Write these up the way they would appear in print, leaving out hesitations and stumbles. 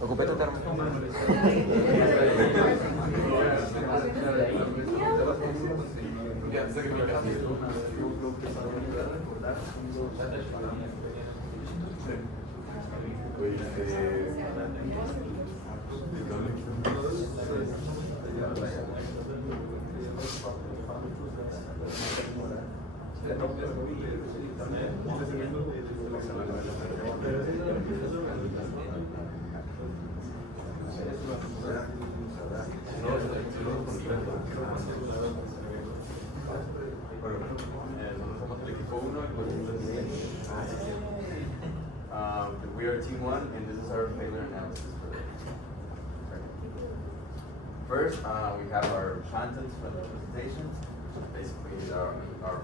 Ocupé tu termo. We are team one, and this is our failure analysis for the first. We have our contents from the presentations, basically our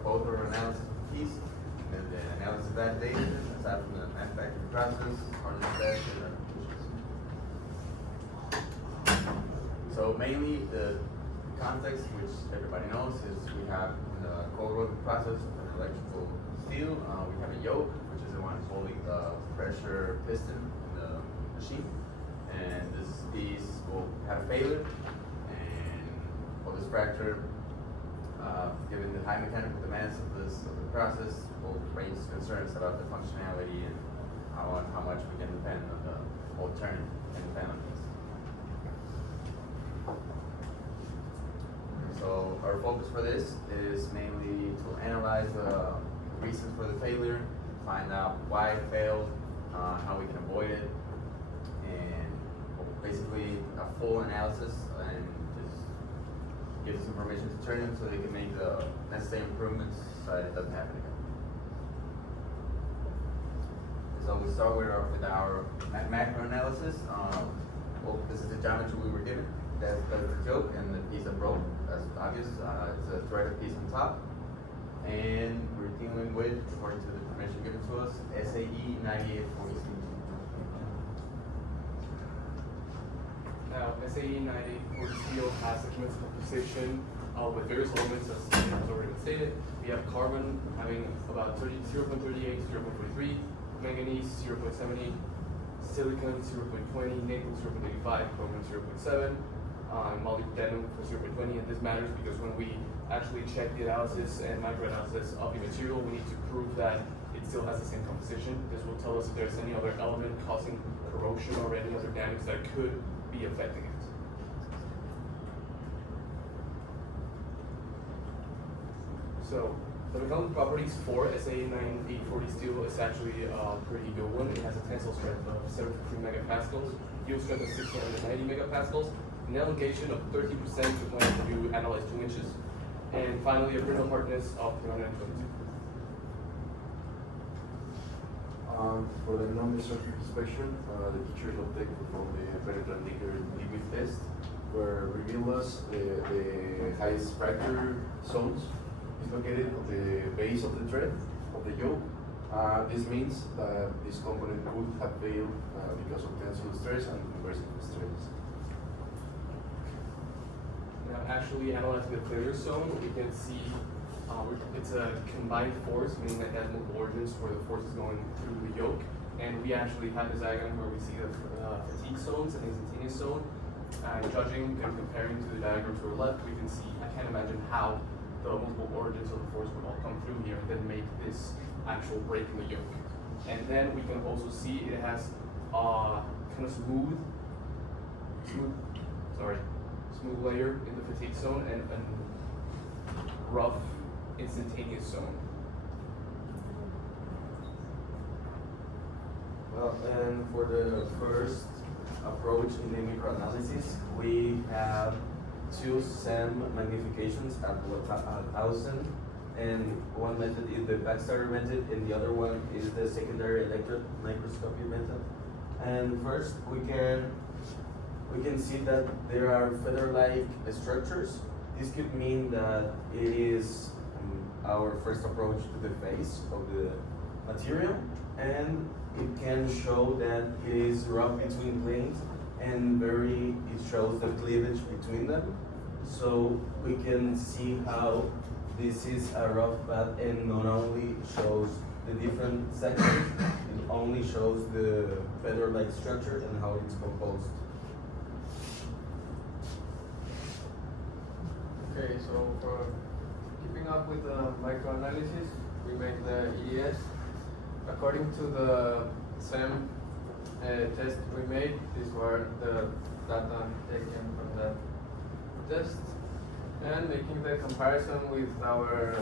both our analysis of the piece, and then the analysis of that data, aside from the manufacturing process, hardness test, and our conclusions. So mainly the context, which everybody knows, is we have the cold rolling process of an electrical steel. We have a yoke, which is the one holding the pressure piston in the machine, and this piece will have failure, and will this fracture, given the high mechanical demands of the process, will raise concerns about the functionality and how much we can depend on the alternative and depend on this. So our focus for this is mainly to analyze the reasons for the failure, find out why it failed, how we can avoid it, and basically a full analysis, and just give us information to turn in so they can make the necessary improvements so that it doesn't happen again. So we start with our macro analysis. Well, this is the geometry we were given. That's the yoke and the piece that broke. That's obvious. It's a threaded piece on top. And we're dealing with, according to the information given to us, SAE 9840. Now, SAE 9840 steel has a chemical composition with various elements, as has already been stated. We have carbon having about 0.38, 0.43, manganese 0.70, silicon 0.20, nickel 0.85, chromium 0.7, molybdenum for 0.20, and this matters because when we actually check the analysis and microanalysis of the material, we need to prove that it still has the same composition. This will tell us if there's any other element causing corrosion or any other damage that could be affecting it. So, the mechanical properties for SAE 9840 steel is actually a pretty good one. It has a tensile strength of 73 megapascals, yield strength of 690 megapascals, an elongation of 13% when you analyze 2 inches, and finally a brittle hardness of 322. For the non-destructive inspection, the teachers obtained from the penetrant liquid test were revealed us the highest fracture zones is located at the base of the thread of the yoke. This means that this component could have failed because of tensile stress and conversive stress. Now, actually analyzing the failure zone, we can see it's a combined force, meaning that it has multiple origins where the force is going through the yoke. And we actually have this diagram where we see the fatigue zones and the instantaneous zone. Judging and comparing to the diagram to the left, we can see, I can't imagine how the multiple origins of the force would all come through here and then make this actual break in the yoke. And then we can also see it has kind of smooth layer in the fatigue zone and rough instantaneous zone. Well, and for the first approach in the microanalysis, we have 2 SEM magnifications at 1000, and one method is the backstarter method, and the other one is the secondary electron microscopy method. And first, we can see that there are feather-like structures. This could mean that it is our first approach to the face of the material, and it can show that it is rough between planes, and it shows the cleavage between them. So we can see how this is a rough pad and not only shows the different sections, it only shows the feather-like structure and how it's composed. Okay, so for keeping up with the microanalysis, we made the ES. According to the SEM test we made, these were the data taken from that test. And making the comparison with our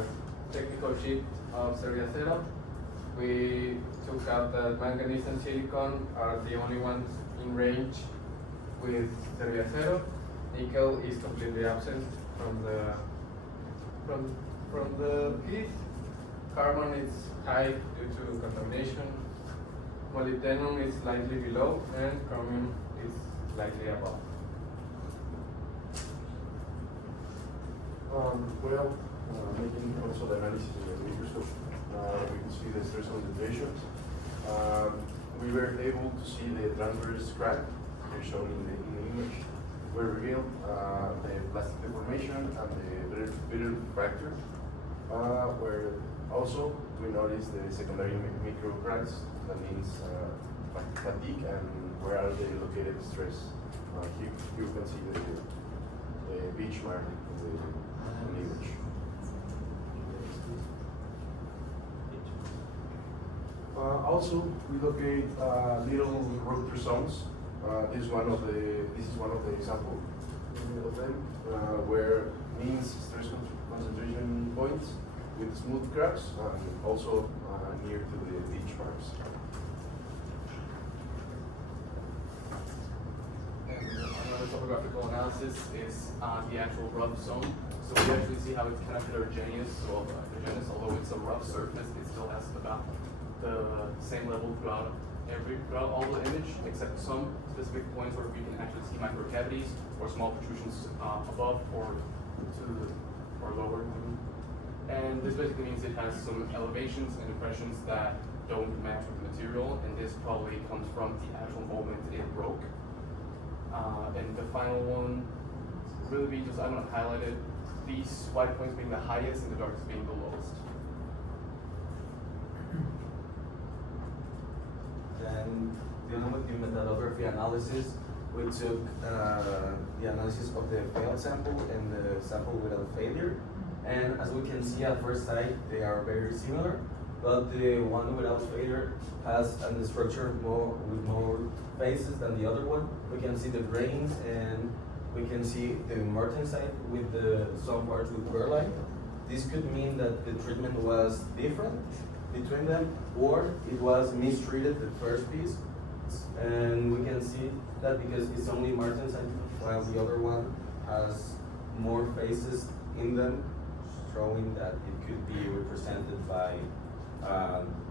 technical sheet of Cerviacero, we took out that manganese and silicon are the only ones in range with Cerviacero. Nickel is completely absent from the piece. Carbon is high due to contamination. Molybdenum is slightly below, and chromium is slightly above. Making also the analysis in the microscope, we can see the stress concentrations. We were able to see the transverse crack, here shown in the image, were revealed the plastic deformation and the brittle fracture, where also we noticed the secondary micro cracks, that means fatigue, and where are they located stress. Here you can see the beach mark in the image. Also, we locate little rupture zones. This is one of the example of them, where means stress concentration points with smooth cracks and also near to the beach marks. Another topographical analysis is the actual rough zone. So we actually see how it's kind of heterogeneous. So although it's a rough surface, it still has about the same level throughout all the image, except some specific points where we can actually see microcavities or small protrusions above or to the or lower. And this basically means it has some elevations and depressions that don't match with the material, and this probably comes from the actual moment it broke. And the final one really be just, I'm going to highlight it, these white points being the highest and the darkest being the lowest. Then dealing with the metallography analysis, we took the analysis of the failed sample and the sample without failure. And as we can see at first sight, they are very similar, but the one without failure has a structure with more faces than the other one. We can see the grains, and we can see the martensite with some parts with pearlite. This could mean that the treatment was different between them, or it was mistreated the first piece. And we can see that because it's only martensite, while the other one has more faces in them, showing that it could be represented by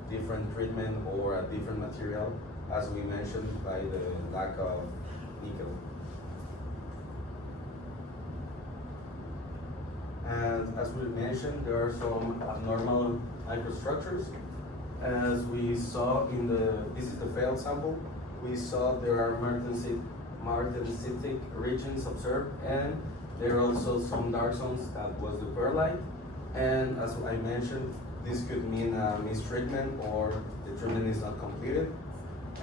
different treatment or a different material, as we mentioned, by the lack of nickel. And as we mentioned, there are some abnormal microstructures. As we saw this is the failed sample, we saw there are martensitic regions observed, and there are also some dark zones that was the pearlite. And as I mentioned, this could mean a mistreatment or the treatment is not completed.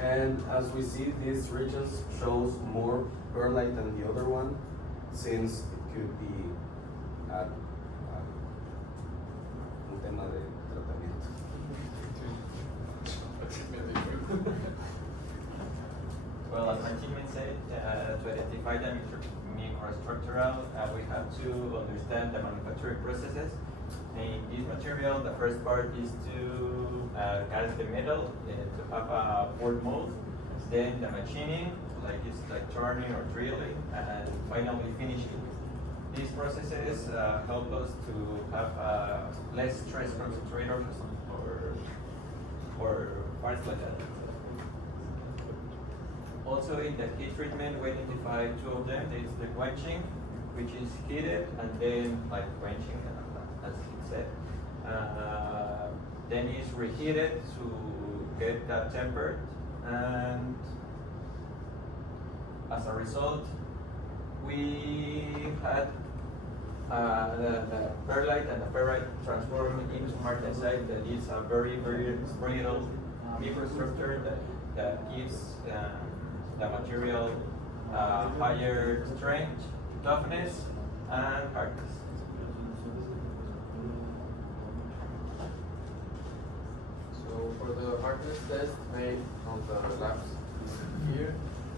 And as we see, these regions shows more pearlite than the other one, since it could be un tema de tratamiento. Well, as my teammate said, to identify the microstructural, we have to understand the manufacturing processes. In this material, the first part is to cast the metal to have a board mold. Then the machining, like turning or drilling, and finally finishing. These processes help us to have less stress concentrators or parts like that. Also, in the heat treatment, we identify two of them. There's the quenching, which is heated, and then like quenching, as he said. Then it's reheated to get that tempered, and as a result, we had the perlite and the ferrite transform into martensite that is a very, very brittle microstructure that gives the material higher strength, toughness, and hardness. So for the hardness test made on the labs here,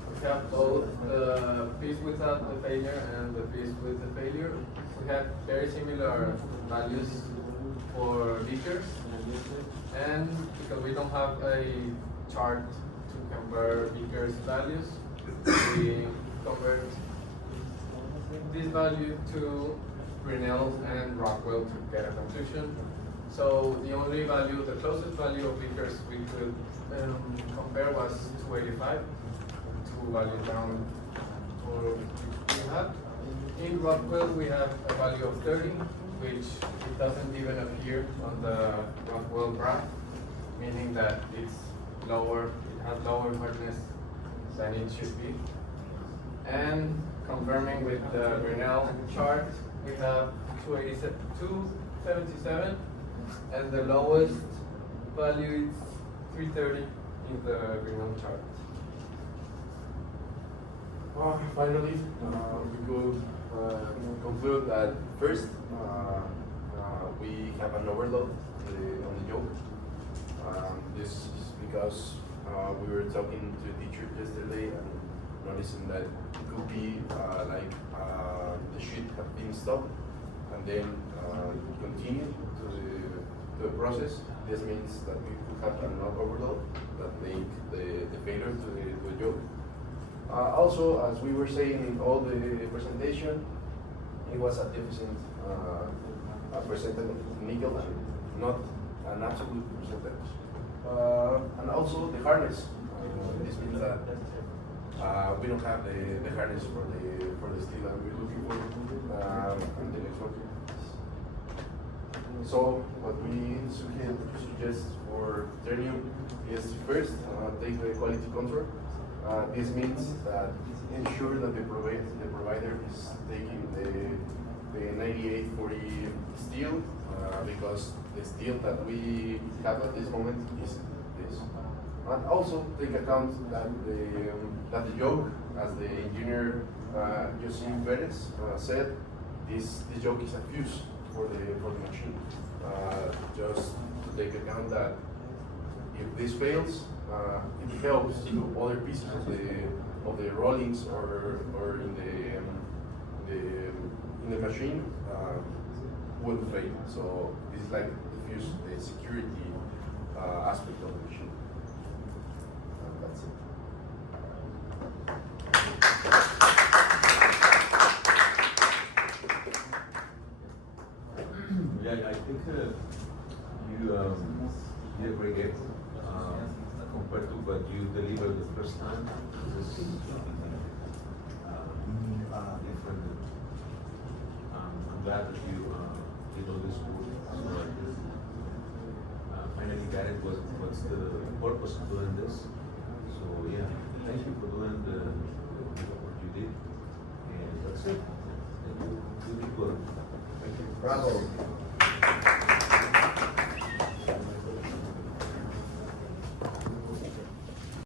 we have both the piece without the failure and the piece with the failure. We have very similar values for beakers, and because we don't have a chart to compare beakers values, we convert this value to Grinnell and Rockwell to get a conclusion. So the only value, the closest value of beakers we could compare was 285, two values down for which we have. In Rockwell we have a value of 30, which it doesn't even appear on the Rockwell graph, meaning that it's lower, it has lower hardness than it should be. And confirming with the Grinnell chart, we have 277, and the lowest value is 330 in the Grinnell chart. Finally, we could conclude that first, we have an overload on the yoke. This is because we were talking to a teacher yesterday and noticing that it could be like the sheet had been stopped and then continue to the process. This means that we could have an overload that make the failure to the yoke. Also, as we were saying in all the presentation, it was a deficient percentage of nickel and not an absolute percentage. And also the harness. This means that we don't have the harness for the steel, and we're looking for in the next one. So what we suggest for Ternium is first take the quality control. This means that ensure that the provider is taking the 9840 steel because the steel that we have at this moment is this. And also take account that the yoke, as the engineer Jose Perez said, this yoke is a fuse for the machine. Just to take account that if this fails, it helps to other pieces of the rollings or in the machine will fail. So this is like the fuse, the security aspect of the machine. That's it. Yeah, I think you did a great game compared to what you delivered the first time. This is different. I'm glad that you did all this work. So finally got it. What's the purpose of doing this? So yeah, thank you for doing what you did, and that's it. You did good. Thank you. Bravo.